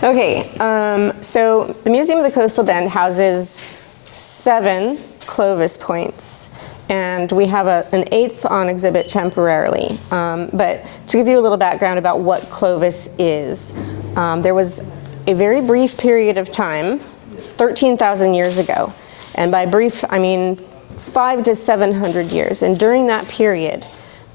Okay, so the Museum of the Coastal Bend houses 7 Clovis points, and we have an 8th on exhibit temporarily. But to give you a little background about what Clovis is, there was a very brief period of time, 13,000 years ago, and by brief I mean 500 to 700 years, and during that period,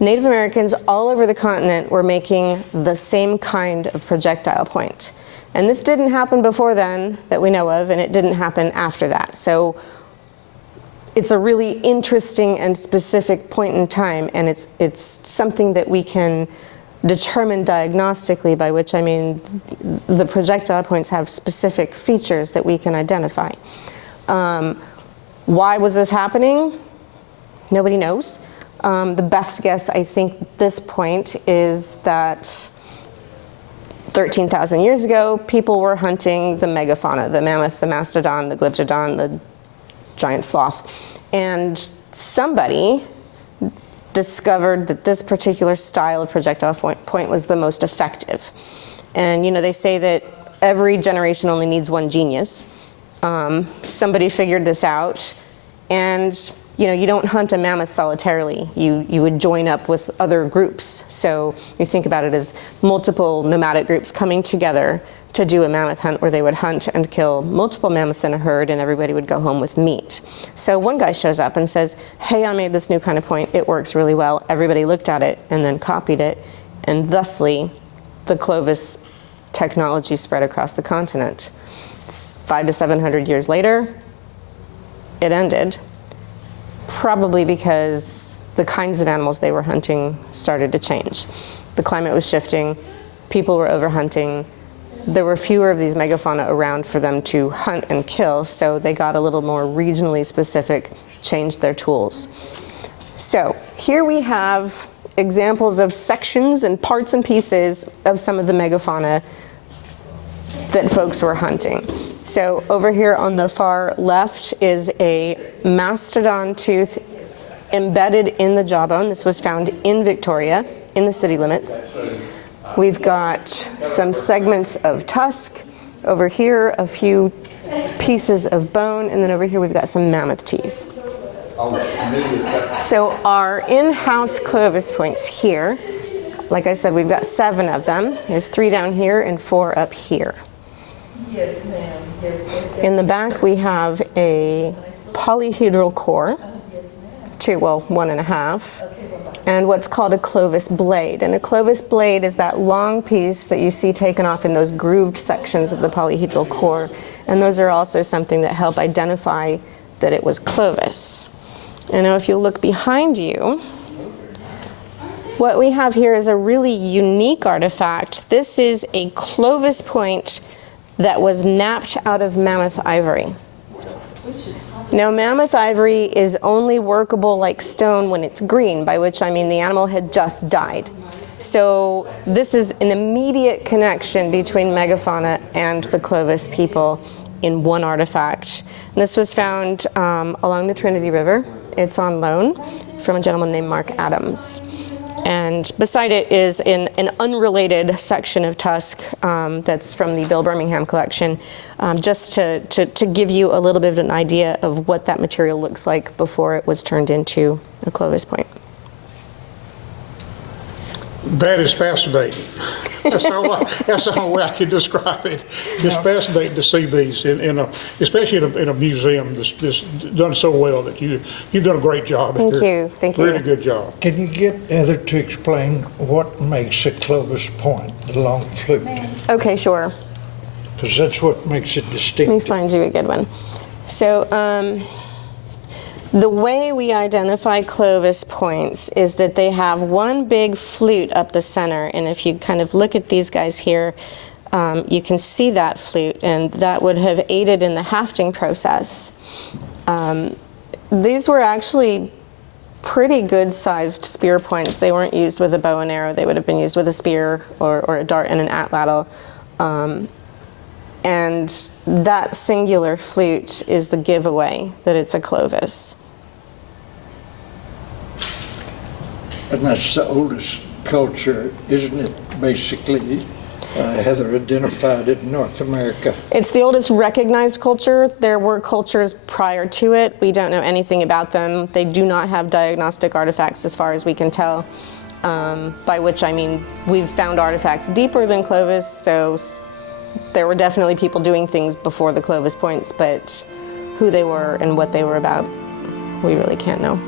Native Americans all over the continent were making the same kind of projectile point. And this didn't happen before then that we know of, and it didn't happen after that. So it's a really interesting and specific point in time, and it's something that we can determine diagnostically, by which I mean the projectile points have specific features that we can identify. Why was this happening? Nobody knows. The best guess, I think, at this point is that 13,000 years ago, people were hunting the megafauna, the mammoth, the mastodon, the glyptodon, the giant sloth. And somebody discovered that this particular style of projectile point was the most effective. And, you know, they say that every generation only needs one genius. Somebody figured this out, and you know, you don't hunt a mammoth solitarily. You would join up with other groups. So you think about it as multiple nomadic groups coming together to do a mammoth hunt, where they would hunt and kill multiple mammoths in a herd, and everybody would go home with meat. So one guy shows up and says, hey, I made this new kind of point. It works really well. Everybody looked at it and then copied it, and thusly the Clovis technology spread across the continent. 500 to 700 years later, it ended. Probably because the kinds of animals they were hunting started to change. The climate was shifting, people were overhunting, there were fewer of these megafauna around for them to hunt and kill, so they got a little more regionally specific, changed their tools. So here we have examples of sections and parts and pieces of some of the megafauna that folks were hunting. So over here on the far left is a mastodon tooth embedded in the jawbone. This was found in Victoria, in the city limits. We've got some segments of tusk. Over here, a few pieces of bone, and then over here we've got some mammoth teeth. So our in-house Clovis points here, like I said, we've got 7 of them. There's 3 down here and 4 up here. Yes, ma'am. Yes, in the back, we have a polyhedral core, 1.5, and what's called a Clovis blade. And a Clovis blade is that long piece that you see taken off in those grooved sections of the polyhedral core. And those are also something that help identify that it was Clovis. And now if you look behind you, what we have here is a really unique artifact. This is a Clovis point that was napped out of mammoth ivory. Now, mammoth ivory is only workable like stone when it's green, by which I mean the animal had just died. So this is an immediate connection between megafauna and the Clovis people in one artifact. And this was found along the Trinity River. It's on loan from a gentleman named Mark Adams. And beside it is an unrelated section of tusk that's from the Bill Birmingham collection, just to give you a little bit of an idea of what that material looks like before it was turned into a Clovis point. That is fascinating. That's the only way I can describe it. It's fascinating to see these, especially in a museum that's done so well. That you've done a great job. Thank you. Really good job. Can you get Heather to explain what makes a Clovis point, the long flute? Okay, sure. Because that's what makes it Let me distinctive. find you a good one. So the way we identify Clovis points is that they have one big flute up the center, and if you kind of look at these guys here, you can see that flute, and that would have aided in the hafting process. These were actually pretty good-sized spear points. They weren't used with a bow and arrow. They would have been used with a spear or a dart and an atlatl. And that singular flute is the giveaway that it's a Clovis. And that's the oldest culture, isn't it, basically? Heather identified it in North America. It's the oldest recognized culture. There were cultures prior to it. We don't know anything about them. They do not have diagnostic artifacts as far as we can tell. By which I mean we've found artifacts deeper than Clovis, so there were definitely people doing things before the Clovis points, but who they were and what they were about, we really can't know.